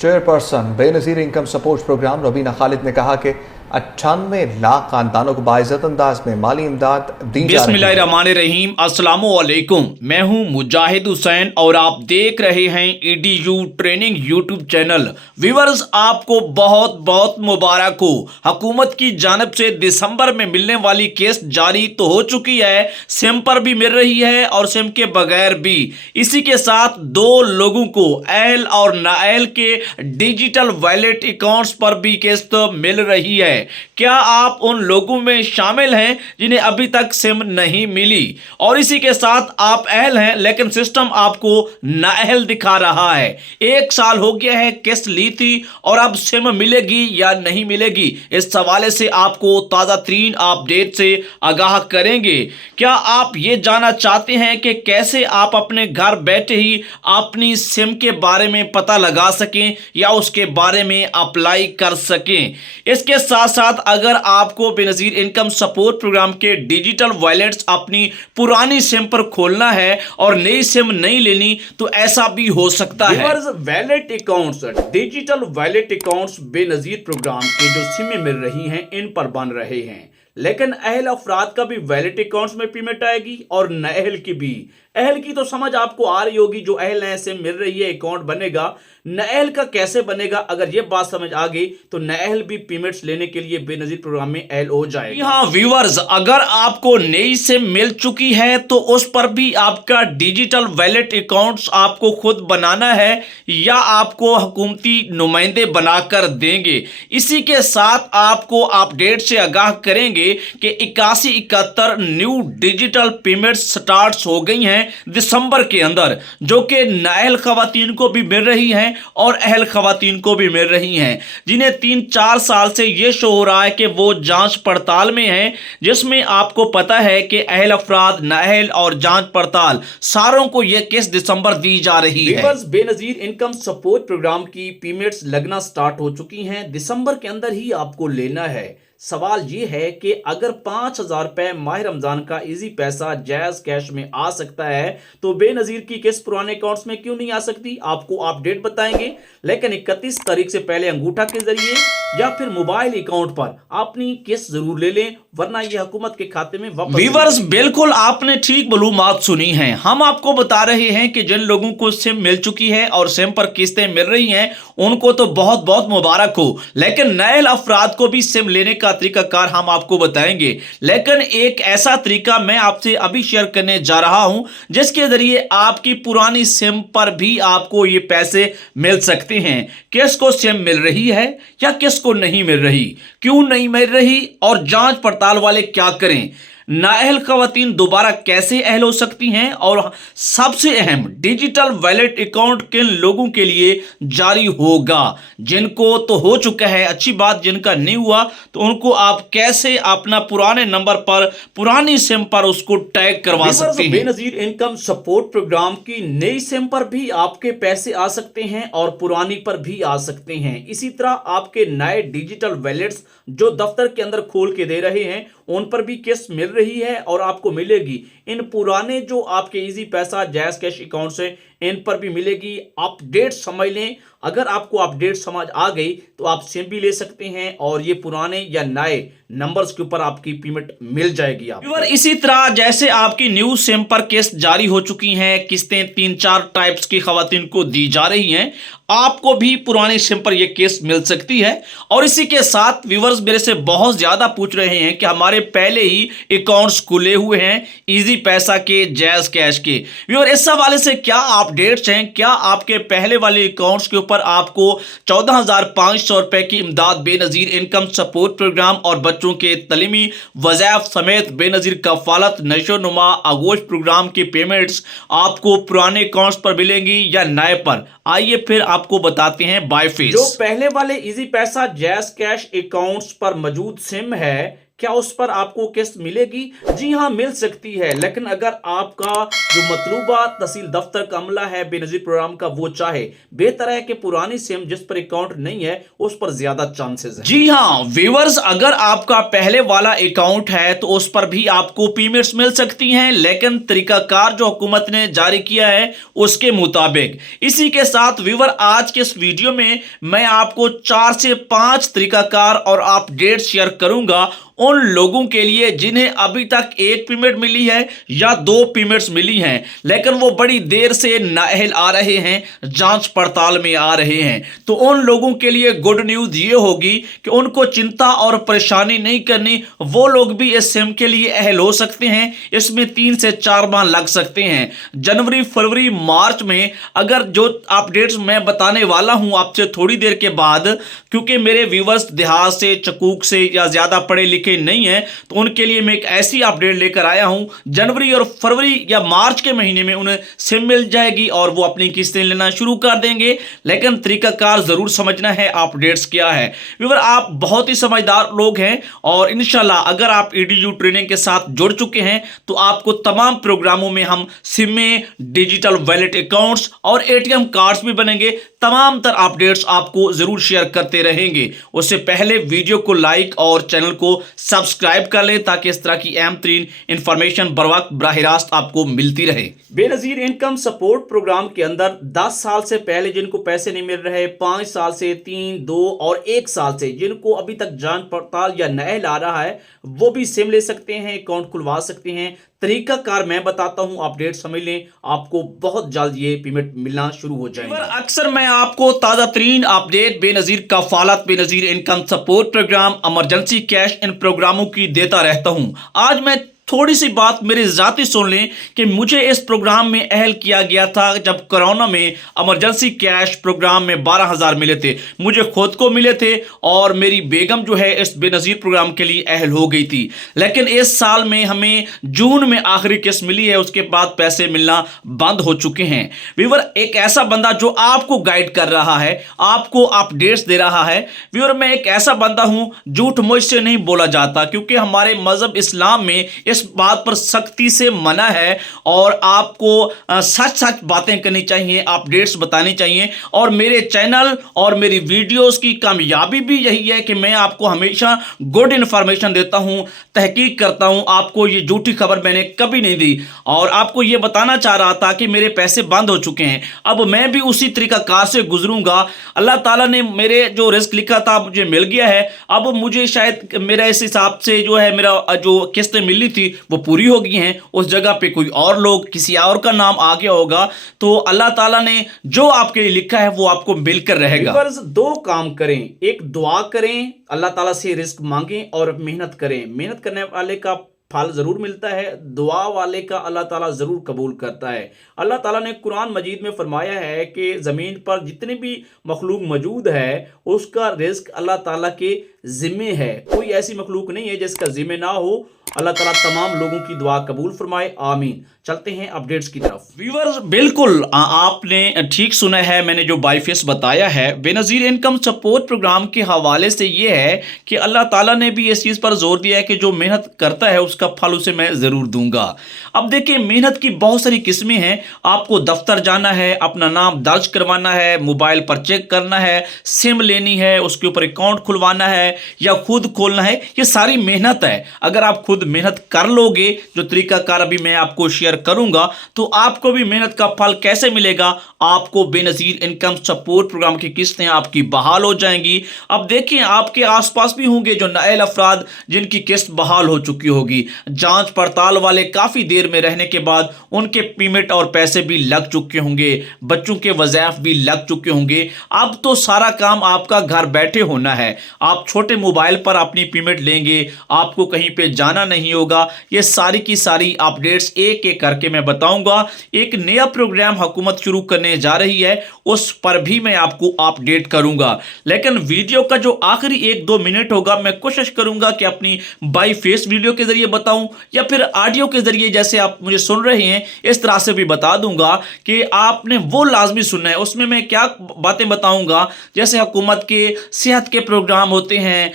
Chairperson Benazir income support program Rubina Khalid ने कहा कि 98 लाख खानदानों को बाइज्जत अंदाज में माली इमदाद दी जा रही है। बिस्मिल्लाहिर्रहमानिर्रहीम, अस्सलामुअलैकुम। मैं हूं मुजाहिद हुसैन और आप देख रहे हैं EDU training YouTube channel. Viewers, आपको बहुत बहुत मुबारक हो। हुकूमत की जानिब से दिसंबर में मिलने वाली केस जारी तो हो चुकी है, सिम पर भी मिल रही है और सिम के बगैर भी। इसी के साथ दो लोगों को अहल और नाअहल के डिजिटल वॉलेट अकाउंट्स पर भी किस्त मिल रही है। क्या आप उन लोगों में शामिल हैं जिन्हें अभी तक सिम नहीं मिली, और इसी के साथ आप अहल हैं लेकिन सिस्टम आपको नाअहल दिखा रहा है? 1 साल हो गया है, किस्त ली थी और अब सिम मिलेगी या नहीं मिलेगी, इस हवाले से आपको ताज़ा तरीन अपडेट से आगाह करेंगे। क्या आप ये जानना चाहते हैं कि कैसे आप अपने घर बैठे ही अपनी सिम के बारे में पता लगा सकें या उसके बारे में अप्लाई कर सकें? इसके साथ साथ अगर आपको बेनज़ीर इनकम सपोर्ट प्रोग्राम के डिजिटल वॉलेट्स अपनी पुरानी सिम पर खोलना है और नई सिम नहीं लेनी, तो ऐसा भी हो सकता है। Wallet accounts, digital wallet accounts Benazir program के जो सिमें मिल रही हैं इन पर बन रहे हैं, लेकिन अहल अफराद का भी वॉलेट अकाउंट्स में पेमेंट आएगी और नाअहल की भी। अहल की तो समझ आपको आ रही होगी, जो अहल है सिम मिल रही है अकाउंट बनेगा। नाअहल का कैसे बनेगा? अगर ये बात समझ आ गई तो नाअहल भी पेमेंट्स लेने के लिए बेनज़ीर प्रोग्राम में अहल हो जाएगा। हाँ व्यूअर्स, अगर आपको नई सिम मिल चुकी है तो उस पर भी आपका डिजिटल वॉलेट अकाउंट्स आपको खुद बनाना है या आपको हुकूमती नुमाइंदे बनाकर देंगे। इसी के साथ आपको अपडेट से आगाह करेंगे कि 8171 न्यू डिजिटल पेमेंट्स स्टार्ट हो गई हैं दिसंबर के अंदर, जो कि नाअहल खवातीन को भी मिल रही हैं और अहल खवातीन को भी मिल रही हैं, जिन्हें 3-4 साल से यह शो हो रहा है कि वो जांच पड़ताल में हैं, जिसमें आपको पता है कि अहल अफराद, नाअहल और जांच पड़ताल सारों को यह किस्त दिसंबर दी जा रही है। बेनज़ीर इनकम सपोर्ट प्रोग्राम की पेमेंट्स लगना स्टार्ट हो चुकी हैं, दिसंबर के अंदर ही आपको लेना है। सवाल ये है कि अगर 5,000 रुपए माह रमजान का इजी पैसा जायज कैश में आ सकता है तो बेनज़ीर की किस्त पुराने अकाउंट्स में क्यों नहीं आ सकती? आपको अपडेट बताएंगे, लेकिन 31 तारीख से पहले अंगूठा के जरिए या फिर मोबाइल अकाउंट पर अपनी किस्त जरूर ले लें, वरना यह हुकूमत के खाते में वापस। व्यूअर्स, बिल्कुल आपने ठीक मालूमात सुनी हैं। हम आपको बता रहे हैं कि जिन लोगों को सिम मिल चुकी है और सिम पर किस्तें मिल रही हैं उनको तो बहुत बहुत मुबारक हो, लेकिन नाअहल अफराद को भी सिम लेने का तरीकाकार हम आपको बताएंगे। लेकिन एक ऐसा तरीका मैं आपसे अभी शेयर करने जा रहा हूं जिसके जरिए आपकी पुरानी सिम पर भी आपको ये पैसे मिल सकते हैं। किसको सिम मिल रही है या किसको नहीं मिल रही, क्यों नहीं मिल रही, और जांच पड़ताल वाले क्या करें? नाअहल खवातीन दोबारा कैसे अहल हो सकती हैं, और सबसे अहम डिजिटल वॉलेट अकाउंट किन लोगों के लिए जारी होगा? जिनको तो हो चुका है अच्छी बात, जिनका नहीं हुआ तो उनको आप कैसे अपना पुराने नंबर पर, पुरानी सिम पर उसको टैग करवा सकते हैं? बेनज़ीर इनकम सपोर्ट प्रोग्राम की नई सिम पर भी आपके पैसे आ सकते हैं और पुरानी पर भी आ सकते हैं। इसी तरह आपके नए डिजिटल वॉलेट्स जो दफ्तर के अंदर खोल के दे रहे हैं उन पर भी किस्त मिल रही है और आपको मिलेगी। इन पुराने जो आपके इजी पैसा जायज कैश अकाउंट से इन पर भी मिलेगी। अपडेट समझ लें, अगर आपको अपडेट समझ आ गई तो आप सिम भी ले सकते हैं और ये पुराने या नए नंबर्स के ऊपर आपकी पेमेंट मिल जाएगी आपको। इसी तरह जैसे आपकी न्यू सिम पर किस्त जारी हो चुकी हैं, किस्तें 3-4 टाइप्स की खवातीन को दी जा रही हैं, आपको भी पुरानी सिम पर यह किस्त मिल सकती है। और इसी के साथ व्यूअर्स मेरे से बहुत ज्यादा पूछ रहे हैं कि हमारे पहले ही अकाउंट्स खुले हुए हैं इजी पैसा के, जायज कैश के। व्यूअर, इस हवाले से क्या अपडेट्स हैं? क्या आपके पहले वाले अकाउंट्स के ऊपर आपको 14,500 रुपए की इमदाद बेनज़ीर इनकम सपोर्ट प्रोग्राम और बच्चों के तलीमी वज़ाइफ समेत बेनज़ीर कफालत, नशोनुमा, आगोश प्रोग्राम की पेमेंट्स आपको पुराने अकाउंट्स पर मिलेंगी या नए पर? आइए फिर आपको बताते हैं बाय फेस। जो पहले वाले इजी पैसा जायज कैश अकाउंट्स पर मौजूद सिम है, क्या उस पर आपको किस्त मिलेगी? जी हाँ, मिल सकती है, लेकिन अगर आपका जो मतलूबा तहसील दफ्तर का अमला है बेनजीर प्रोग्राम का वो चाहे, बेहतर है कि पुरानी सिम जिस पर अकाउंट नहीं है उस पर ज्यादा चांसेस है। जी हाँ व्यूअर्स, अगर आपका पहले वाला अकाउंट है तो उस पर भी आपको पेमेंट्स मिल सकती हैं, लेकिन तरीकाकार जो हुकूमत ने जारी किया है उसके मुताबिक। इसी के साथ व्यूअर, आज के इस वीडियो में मैं आपको 4 से 5 तरीकाकार और अपडेट शेयर करूंगा उन लोगों के लिए जिन्हें अभी तक एक पेमेंट मिली है या 2 पेमेंट्स मिली हैं, लेकिन वो बड़ी देर से नाअहल आ रहे हैं, जांच पड़ताल में आ रहे हैं। तो उन लोगों के लिए गुड न्यूज ये होगी कि उनको चिंता और परेशानी नहीं करनी, वो लोग भी इस सिम के लिए अहल हो सकते हैं। इसमें 3 से 4 माह लग सकते हैं। जनवरी, फरवरी, मार्च में अगर जो अपडेट्स मैं बताने वाला हूं आपसे थोड़ी देर के बाद, क्योंकि मेरे व्यूवर्स देहात से, चकूक से या ज्यादा पढ़े लिखे नहीं है, तो उनके लिए मैं एक ऐसी अपडेट लेकर आया हूं। जनवरी और फरवरी या मार्च के महीने में उन्हें सिम मिल जाएगी और वो अपनी किस्तें लेना शुरू कर देंगे, लेकिन तरीकाकार जरूर समझना है अपडेट्स क्या है। व्यूअर, आप बहुत ही समझदार लोग हैं और इंशाल्लाह अगर आप EDU ट्रेनिंग के साथ जुड़ चुके हैं तो आपको तमाम प्रोग्रामों में हम सिमें, डिजिटल वैलेट अकाउंट्स और ATM कार्ड्स भी बनेंगे। तमाम तर अपडेट्स आपको जरूर शेयर करते रहेंगे। उससे पहले वीडियो को लाइक और चैनल को सब्सक्राइब कर लें ताकि इस तरह की अहम तरीन इंफॉर्मेशन बर वक्त बराह रास्त आपको मिलती रहे। बेनजीर इनकम सपोर्ट प्रोग्राम के अंदर 10 साल से पहले जिनको पैसे नहीं मिल रहे, 5 साल से, 3, 2 और 1 साल से जिनको अभी तक जांच पड़ताल या नाअहल आ रहा है, वो भी सिम ले सकते हैं, अकाउंट खुलवा सकते हैं। तरीकाकार मैं बताता हूं, अपडेट समझ लें, आपको बहुत जल्द ये पेमेंट मिलना शुरू हो जाएगा। अक्सर मैं आपको ताज़ा तरीन update Benazir Kafaalat, Benazir income support program, emergency cash इन प्रोग्रामों की देता रहता हूं। आज मैं थोड़ी सी बात मेरी जाती सुन लें कि मुझे इस प्रोग्राम में अहल किया गया था जब कोरोना में इमरजेंसी कैश प्रोग्राम में 12,000 मिले थे। मुझे खुद को मिले थे और मेरी बेगम जो है इस बेनजीर प्रोग्राम के लिए अहल हो गई थी। लेकिन इस साल में हमें जून में आखिरी किस्त मिली है, उसके बाद पैसे मिलना बंद हो चुके हैं। व्यूअर, एक ऐसा बंदा जो आपको गाइड कर रहा है, आपको अपडेट्स दे रहा है। व्यूअर, मैं एक ऐसा बंदा हूं, झूठ मुझसे नहीं बोला जाता, क्योंकि हमारे मजहब इस्लाम में इस बात पर सख्ती से मना है और आपको सच सच बातें करनी चाहिए, अपडेट्स बतानी चाहिए। और मेरे चैनल और मेरी वीडियोस की कामयाबी भी यही है कि मैं आपको हमेशा गुड इंफॉर्मेशन देता हूं, तहकीक करता हूं। आपको ये झूठी खबर मैंने कभी नहीं दी और आपको ये बताना चाह रहा था कि मेरे पैसे बंद हो चुके हैं। अब मैं भी उसी तरीकाकार से गुजरूंगा। अल्लाह ताला ने मेरे जो रिस्क लिखा था मुझे मिल गया है। अब मुझे शायद मेरा इस हिसाब से जो है मेरा जो किस्तें मिली थी वो पूरी हो गई हैं। उस जगह पे कोई और लोग, किसी और का नाम आ गया होगा। तो अल्लाह ताला ने जो आपके लिए लिखा है वो आपको मिलकर रहेगा। 2 काम करें, एक दुआ करें, अल्लाह ताला से रिस्क मांगें और मेहनत करें। मेहनत करने वाले का फल जरूर मिलता है, दुआ वाले का अल्लाह ताला जरूर कबूल करता है। अल्लाह ताला ने कुरान मजीद में फरमाया है कि ज़मीन पर जितने भी मखलूक मौजूद है उसका रिस्क अल्लाह ताला के जिम्मे है। कोई ऐसी मखलूक नहीं है जिसका जिम्मे ना हो। अल्लाह ताला तमाम लोगों की दुआ कबूल फरमाए, आमीन। चलते हैं अपडेट्स की तरफ। व्यूअर्स, बिल्कुल आपने ठीक सुना है, मैंने जो बाईफेस बताया है बेनजीर इनकम सपोर्ट प्रोग्राम के हवाले से ये है कि अल्लाह ताला ने भी इस चीज़ पर जोर दिया है कि जो मेहनत करता है उसका फल उसे मैं ज़रूर दूंगा। अब देखिए, मेहनत की बहुत सारी किस्में हैं। आपको दफ्तर जाना है, अपना नाम दर्ज करवाना है, मोबाइल पर चेक करना है, सिम लेनी है, उसके ऊपर अकाउंट खुलवाना है या खुद खोलना है, ये सारी मेहनत है। अगर आप खुद मेहनत कर लोगे, जो तरीकाकार अभी मैं आपको शेयर करूंगा, तो आपको भी मेहनत का फल कैसे मिलेगा। आपको बेनजीर इनकम सपोर्ट प्रोग्राम की किस्तें आपकी बहाल हो जाएंगी। अब देखिए, आपके आसपास भी होंगे जो नाअहल अफराद जिनकी किस्त बहाल हो चुकी होगी। जांच पड़ताल वाले काफी देर में रहने के बाद उनके पेमेंट और पैसे भी लग चुके होंगे, बच्चों के वज़ाइफ भी लग चुके होंगे। अब तो सारा काम आपका घर बैठे होना है। आप छोटे मोबाइल पर अपनी पेमेंट लेंगे, आपको कहीं पे जाना नहीं होगा, ये सारी की सारी अपडेट्स एक एक करके मैं बताऊंगा। एक नया प्रोग्राम हुकूमत शुरू करने जा रही है, उस पर भी मैं आपको अपडेट करूंगा। लेकिन वीडियो का जो आखिरी 1-2 मिनट होगा, मैं कोशिश करूंगा कि अपनी बाई फेस वीडियो के जरिए बताऊं या फिर ऑडियो के जरिए जैसे आप मुझे सुन रहे हैं इस तरह से भी बता दूंगा कि आपने वो लाजमी सुनना है। उसमें मैं क्या बातें बताऊंगा, जैसे हुकूमत के सेहत के प्रोग्राम होते हैं,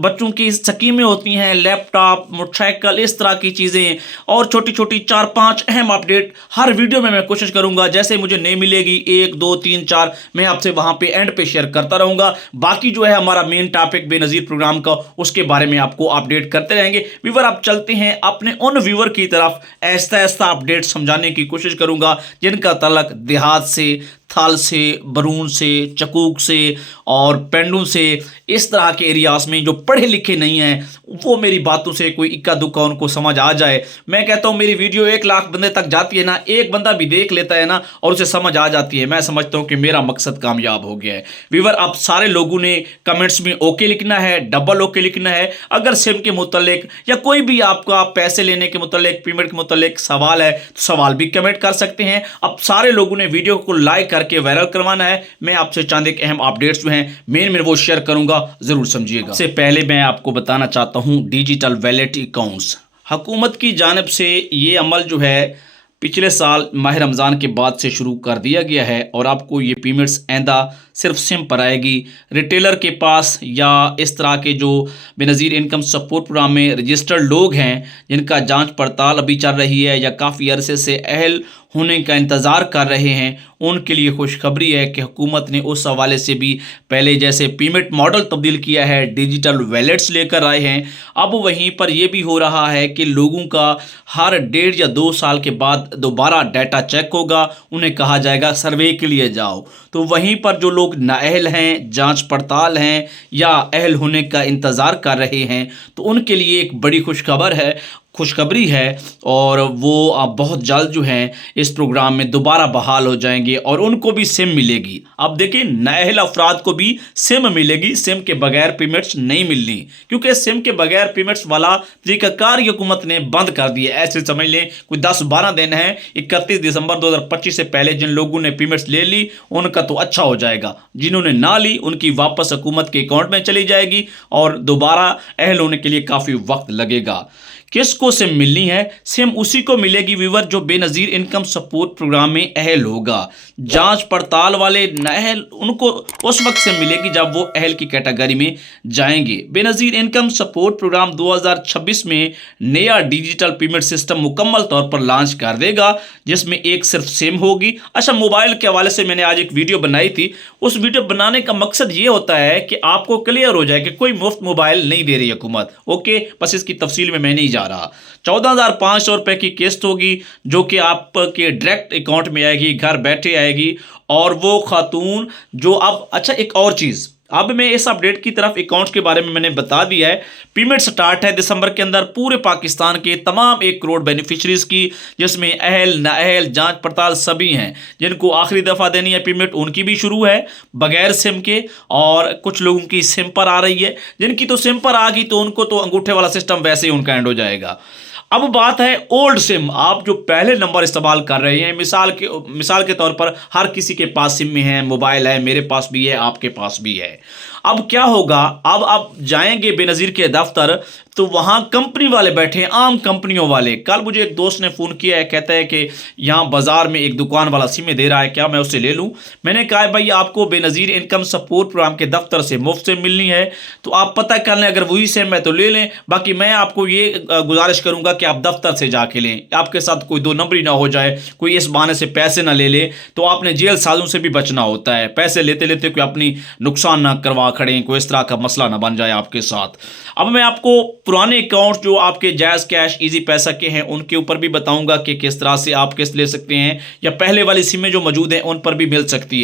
बच्चों की स्कीमें होती हैं, लैपटॉप, मोटरसाइकिल, इस तरह की चीज़ें और छोटी छोटी 4-5 अहम अपडेट हर वीडियो में मैं कोशिश करूंगा। जैसे मुझे नहीं मिलेगी 1, 2, 3, 4 मैं आपसे वहां पे एंड पे शेयर करता रहूंगा। बाकी जो है हमारा मेन टॉपिक बेनज़ीर प्रोग्राम का, उसके बारे में आपको अपडेट करते रहेंगे। व्यूअर आप चलते हैं अपने उन व्यूअर की तरफ, ऐसा ऐसा अपडेट समझाने की कोशिश करूंगा जिनका तल्लक देहात से, थाल से, बरून से, चकूक से और पेंडू से, इस तरह के एरियाज में जो पढ़े लिखे नहीं हैं, वो मेरी बातों से कोई इक्का दुक्का उनको समझ आ जाए। मैं कहता हूँ मेरी वीडियो 1 लाख बंदे तक जाती है ना, एक बंदा भी देख लेता है ना और उसे समझ आ जाती है, मैं समझता हूँ कि मेरा मकसद कामयाब हो गया है। व्यूअर आप सारे लोगों ने कमेंट्स में ओके लिखना है, डबल ओके लिखना है। अगर सिम के मुतल्लिक या कोई भी आपका पैसे लेने के मुतल्लिक, पेमेंट के मुतल्लिक सवाल है तो सवाल भी कमेंट कर सकते हैं। अब सारे लोगों ने वीडियो को लाइक करके वायरल करवाना है। मैं आपसे चंद एक अहम अपडेट्स जो हैं मेन में वो शेयर करूंगा, जरूर समझिएगा। सबसे पहले मैं आपको बताना चाहता हूं डिजिटल वैलेट अकाउंट्स। हुकूमत की जानिब से ये अमल जो है पिछले साल माह रमज़ान के बाद से शुरू कर दिया गया है और आपको ये पेमेंट्स आइंदा सिर्फ सिम पर आएगी। रिटेलर के पास या इस तरह के जो बेनज़ीर इनकम सपोर्ट प्रोग्राम में रजिस्टर्ड लोग हैं जिनका जांच पड़ताल अभी चल रही है या काफ़ी अरसे से अहल होने का इंतज़ार कर रहे हैं, उनके लिए खुशखबरी है कि हुकूमत ने उस हवाले से भी पहले जैसे पेमेंट मॉडल तब्दील किया है, डिजिटल वैलेट्स लेकर आए हैं। अब वहीं पर यह भी हो रहा है कि लोगों का हर 1.5 या 2 साल के बाद दोबारा डाटा चेक होगा, उन्हें कहा जाएगा सर्वे के लिए जाओ। तो वहीं पर जो लोग नाअहल हैं, जांच पड़ताल हैं या अहल होने का इंतज़ार कर रहे हैं, तो उनके लिए एक बड़ी खुशखबरी है और वो अब बहुत जल्द जो हैं इस प्रोग्राम में दोबारा बहाल हो जाएंगे और उनको भी सिम मिलेगी। अब देखिए नाअहल अफराद को भी सिम मिलेगी, सिम के बगैर पेमेंट्स नहीं मिलनी, क्योंकि सिम के बगैर पेमेंट्स वाला तरीकाकार हुकूमत ने बंद कर दिया। ऐसे समझ लें कोई 10-12 दिन है, 31 दिसंबर 2025 से पहले जिन लोगों ने पेमेंट्स ले ली उनका तो अच्छा हो जाएगा, जिन्होंने ना ली उनकी वापस हुकूमत के अकाउंट में चली जाएगी और दोबारा अहल होने के लिए काफ़ी वक्त लगेगा। किसको सिम मिलनी है? सिम उसी को मिलेगी व्यूअर जो बेनज़ीर इनकम सपोर्ट प्रोग्राम में अहल होगा। जांच पड़ताल वाले नाअहल उनको उस वक्त सिम मिलेगी जब वो अहल की कैटेगरी में जाएंगे। बेनज़ीर इनकम सपोर्ट प्रोग्राम 2026 में नया डिजिटल पेमेंट सिस्टम मुकम्मल तौर पर लॉन्च कर देगा, जिसमें एक सिर्फ सिम होगी। अच्छा, मोबाइल के हवाले से मैंने आज एक वीडियो बनाई थी। उस वीडियो बनाने का मकसद ये होता है कि आपको क्लियर हो जाए कि कोई मुफ्त मोबाइल नहीं दे रही हुकूमत। ओके, बस इसकी तफसील में मैं नहीं जा रहा। 14,500 रुपए की किस्त होगी जो कि आपके डायरेक्ट अकाउंट में आएगी, घर बैठे आएगी। और वो खातून जो अब, अच्छा एक और चीज़, अब मैं इस अपडेट की तरफ अकाउंट्स के बारे में मैंने बता दिया है। पेमेंट स्टार्ट है दिसंबर के अंदर पूरे पाकिस्तान के तमाम 1 करोड़ बेनिफिशरीज की, जिसमें अहल नाअहल जांच पड़ताल सभी हैं। जिनको आखिरी दफ़ा देनी है पेमेंट उनकी भी शुरू है बगैर सिम के, और कुछ लोगों की सिम पर आ रही है। जिनकी तो सिम पर आ गई तो उनको तो अंगूठे वाला सिस्टम वैसे ही उनका एंड हो जाएगा। अब बात है ओल्ड सिम, आप जो पहले नंबर इस्तेमाल कर रहे हैं, मिसाल के तौर पर हर किसी के पास सिम में है, मोबाइल है, मेरे पास भी है, आपके पास भी है। अब क्या होगा, अब आप जाएंगे बेनज़ीर के दफ्तर तो वहाँ कंपनी वाले बैठे हैं, आम कंपनियों वाले। कल मुझे एक दोस्त ने फ़ोन किया है, कहता है कि यहाँ बाज़ार में एक दुकान वाला सिमें दे रहा है, क्या मैं उससे ले लूँ? मैंने कहा भाई आपको बेनज़ीर इनकम सपोर्ट प्रोग्राम के दफ्तर से मुफ्त सिम मिलनी है तो आप पता कर लें, अगर वही सिम है तो ले लें। बाकी मैं आपको ये गुजारिश करूँगा कि आप दफ्तर से जाके लें, आपके साथ कोई 2 नंबरी ना हो जाए, कोई इस बहाने से पैसे ना ले ले, तो आपने जेल साजों से भी बचना होता है। पैसे लेते लेते कोई अपनी नुकसान ना करवा खड़े, कोई इस तरह का मसला ना बन जाए आपके साथ। अब मैं आपको पुराने अकाउंट जो आपके जायज़ कैश इजी पैसा के हैं उनके ऊपर भी बताऊंगा कि किस तरह से आप किस्त ले सकते हैं, या पहले वाली सिमें जो मौजूद हैं उन पर भी मिल सकती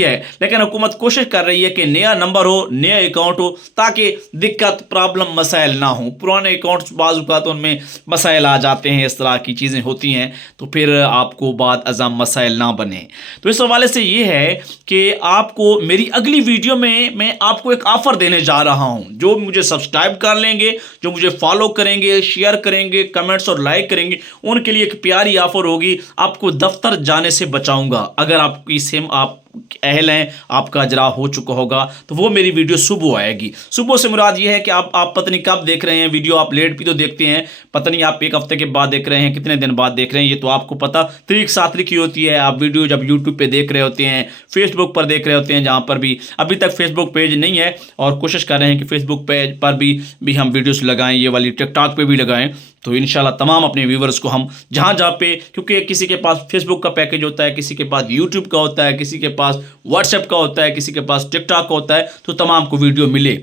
है। लेकिन हुकूमत कोशिश कर रही है कि नया नंबर हो, नया अकाउंट हो, ताकि दिक्कत प्रॉब्लम मसाइल ना हो। पुराने अकाउंट्स बाज़ औक़ात उनमें मसाइल आ जाते हैं, इस तरह की चीज़ें होती हैं, तो फिर आपको बाद अज़म मसाइल ना बने। तो इस हवाले से ये है कि आपको मेरी अगली वीडियो में मैं आपको एक ऑफ़र देने जा रहा हूँ। जो मुझे सब्सक्राइब कर लें रहेंगे, जो मुझे फॉलो करेंगे, शेयर करेंगे, कमेंट्स और लाइक करेंगे, उनके लिए एक प्यारी ऑफर होगी, आपको दफ्तर जाने से बचाऊंगा। अगर आपकी सिम आप अहल हैं, आपका अजरा हो चुका होगा, तो वो मेरी वीडियो सुबह आएगी। सुबह से मुराद ये है कि आप पता नहीं कब देख रहे हैं वीडियो, आप लेट भी तो देखते हैं, पता नहीं आप एक हफ्ते के बाद देख रहे हैं, कितने दिन बाद देख रहे हैं, ये तो आपको पता तरीक साथ लिखी होती है। आप वीडियो जब यूट्यूब पे देख रहे होते हैं, फेसबुक पर देख रहे होते हैं, जहाँ पर भी अभी तक फेसबुक पेज नहीं है और कोशिश कर रहे हैं कि फेसबुक पेज पर भी हम वीडियोस लगाएं, ये वाली टिकटॉक पे भी लगाएं, तो इंशाल्लाह तमाम अपने व्यूवर्स को हम जहाँ पे, क्योंकि किसी के पास फेसबुक का पैकेज होता है, किसी के पास यूट्यूब का होता है, किसी के पास व्हाट्सएप का होता है, किसी के पास टिकटॉक का होता है, तो तमाम को वीडियो मिले।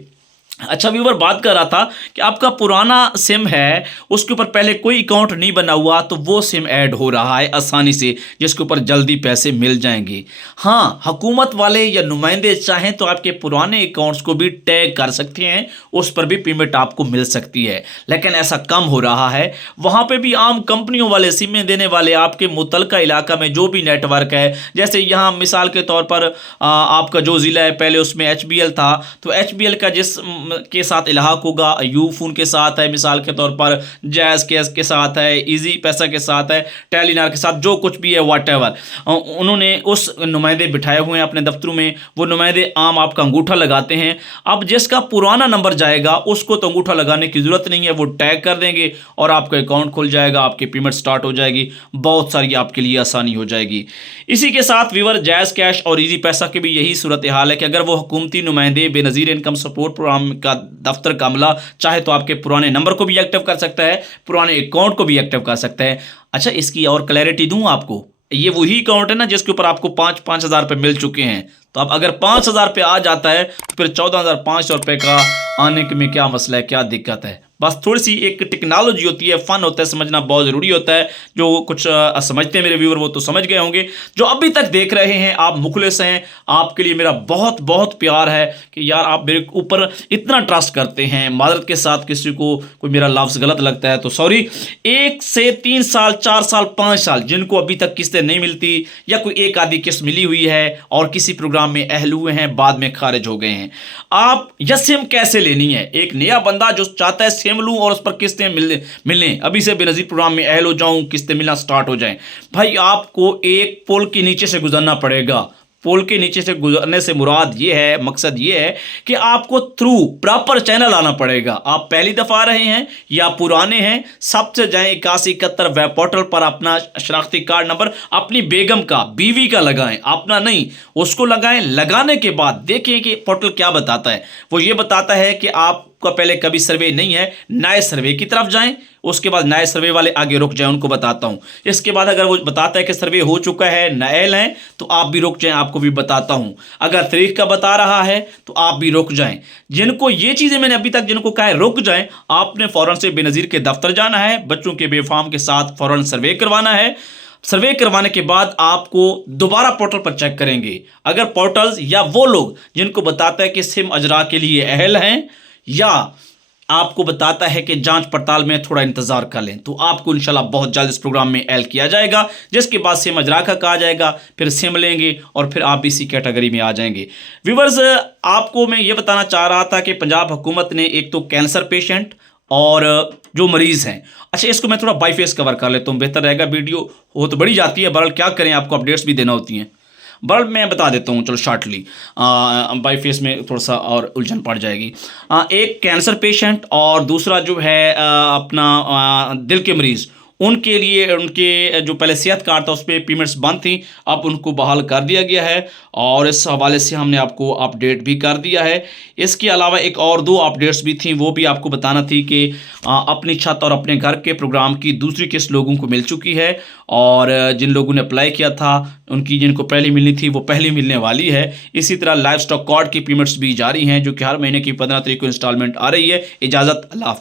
अच्छा व्यूवर, बात कर रहा था कि आपका पुराना सिम है, उसके ऊपर पहले कोई अकाउंट नहीं बना हुआ, तो वो सिम ऐड हो रहा है आसानी से, जिसके ऊपर जल्दी पैसे मिल जाएंगे। हाँ, हुकूमत वाले या नुमाइंदे चाहें तो आपके पुराने अकाउंट्स को भी टैग कर सकते हैं, उस पर भी पेमेंट आपको मिल सकती है, लेकिन ऐसा कम हो रहा है। वहाँ पे भी आम कंपनियों वाले, सिमें देने वाले, आपके मुतलका इलाका में जो भी नेटवर्क है, जैसे यहाँ मिसाल के तौर पर आपका जो ज़िला है, पहले उसमें HBL था, तो HBL का जिस के साथ इलाहाक होगा, यूफोन के साथ है, मिसाल के तौर पर जैज़ के साथ है, इजी पैसा के साथ है, टेलीनार के साथ, जो कुछ भी है व्हाटएवर, उन्होंने उस नुमाइंदे बिठाए हुए हैं अपने दफ्तरों में। वो नुमाइंदे आम आपका अंगूठा लगाते हैं। अब जिसका पुराना नंबर जाएगा उसको तो अंगूठा लगाने की ज़रूरत नहीं है, वो टैग कर देंगे और आपका अकाउंट खुल जाएगा, आपकी पेमेंट स्टार्ट हो जाएगी, बहुत सारी आपके लिए आसानी हो जाएगी। इसी के साथ व्यूवर, जैज़ कैश और इजी पैसा की भी यही सूरत हाल है कि अगर वो हुकूमती नुमाइंदे बेनज़ीर इनकम सपोर्ट प्रोग्राम का दफ्तर का अमला चाहे तो आपके पुराने नंबर को भी एक्टिव कर सकता है, पुराने अकाउंट को भी एक्टिव कर सकता है। अच्छा, इसकी और क्लैरिटी दूं आपको, ये वही अकाउंट है ना जिसके ऊपर आपको 5-5 हज़ार रुपये मिल चुके हैं, तो अब अगर 5 हज़ार रुपये आ जाता है तो फिर 14,500 रुपये का आने के में क्या मसला है, क्या दिक्कत है? बस थोड़ी सी एक टेक्नोलॉजी होती है, फ़न होता है, समझना बहुत ज़रूरी होता है। जो कुछ समझते हैं मेरे व्यूअर वो तो समझ गए होंगे, जो अभी तक देख रहे हैं आप मुखलिस हैं, आपके लिए मेरा बहुत बहुत प्यार है कि यार आप मेरे ऊपर इतना ट्रस्ट करते हैं। मादरत के साथ किसी को कोई मेरा लफ्ज़ गलत लगता है तो सॉरी। 1 से 3 साल, 4 साल, 5 साल जिनको अभी तक किस्तें नहीं मिलती या कोई एक आधी किस्त मिली हुई है और किसी प्रोग्राम में अहल हुए हैं, बाद में खारिज हो गए हैं, आप यह सिम कैसे लेनी है? एक नया बंदा जो चाहता है सिम लूं और उस पर किस्तें मिलने अभी से बेनज़ीर प्रोग्राम में अहल हो जाऊं, किस्तें मिलना स्टार्ट हो जाएं, भाई आपको एक पुल के नीचे से गुजरना पड़ेगा। पुल के नीचे से गुजरने से मुराद ये है, मकसद ये है कि आपको थ्रू प्रॉपर चैनल आना पड़ेगा। आप पहली दफ़ा आ रहे हैं या पुराने हैं, सबसे जाएं 8171 वेब पोर्टल पर अपना शनाख्ती कार्ड नंबर अपनी बेगम का, बीवी का लगाएं, अपना नहीं, उसको लगाएं। लगाने के बाद देखें कि पोर्टल क्या बताता है। वो ये बताता है कि आपका पहले कभी सर्वे नहीं है, नए सर्वे की तरफ जाएं, उसके बाद नए सर्वे वाले आगे रुक जाएं, उनको बताता हूं। इसके बाद अगर वो बताता है कि सर्वे हो चुका है, नए हैं, तो आप भी रुक जाएं, आपको भी बताता हूं। अगर तारीख का बता रहा है तो आप भी रुक जाएं। जिनको ये चीज़ें मैंने अभी तक जिनको कहा है रुक जाएं, आपने फ़ौरन से बेनज़ीर के दफ्तर जाना है, बच्चों के बेफाम के साथ फ़ौरन सर्वे करवाना है। सर्वे करवाने के बाद आपको दोबारा पोर्टल पर चेक करेंगे। अगर पोर्टल्स या वो लोग जिनको बताता है कि सिम अजरा के लिए अहल हैं या आपको बताता है कि जांच पड़ताल में थोड़ा इंतजार कर लें, तो आपको इंशाल्लाह बहुत जल्द इस प्रोग्राम में ऐड किया जाएगा, जिसके बाद सिम अजरा का कहा जाएगा, फिर सिम लेंगे और फिर आप इसी कैटेगरी में आ जाएंगे। व्यूवर्स, आपको मैं ये बताना चाह रहा था कि पंजाब हुकूमत ने एक तो कैंसर पेशेंट और जो मरीज़ हैं, अच्छा इसको मैं थोड़ा बाई फेस कवर कर लेता हूँ, बेहतर रहेगा। वीडियो हो तो बड़ी जाती है, बहरहाल क्या करें, आपको अपडेट्स भी देना होती हैं। बल मैं बता देता हूँ, चलो शॉर्टली, बाई फेस में थोड़ा सा और उलझन पड़ जाएगी। एक कैंसर पेशेंट और दूसरा जो है अपना दिल के मरीज़, उनके लिए उनके जो पहले सेहत कार्ड था उस पर पेमेंट्स बंद थी, अब उनको बहाल कर दिया गया है और इस हवाले से हमने आपको अपडेट भी कर दिया है। इसके अलावा एक और 2 अपडेट्स भी थी, वो भी आपको बताना थी कि अपनी छत और अपने घर के प्रोग्राम की दूसरी किस्त लोगों को मिल चुकी है और जिन लोगों ने अप्लाई किया था उनकी जिनको पहले मिलनी थी वो पहले मिलने वाली है। इसी तरह लाइव स्टॉक कार्ड की पेमेंट्स भी जारी हैं, जो कि हर महीने की 15 तारीख को इंस्टॉलमेंट आ रही है। इजाज़त, अल्लाह हाफ़िज़।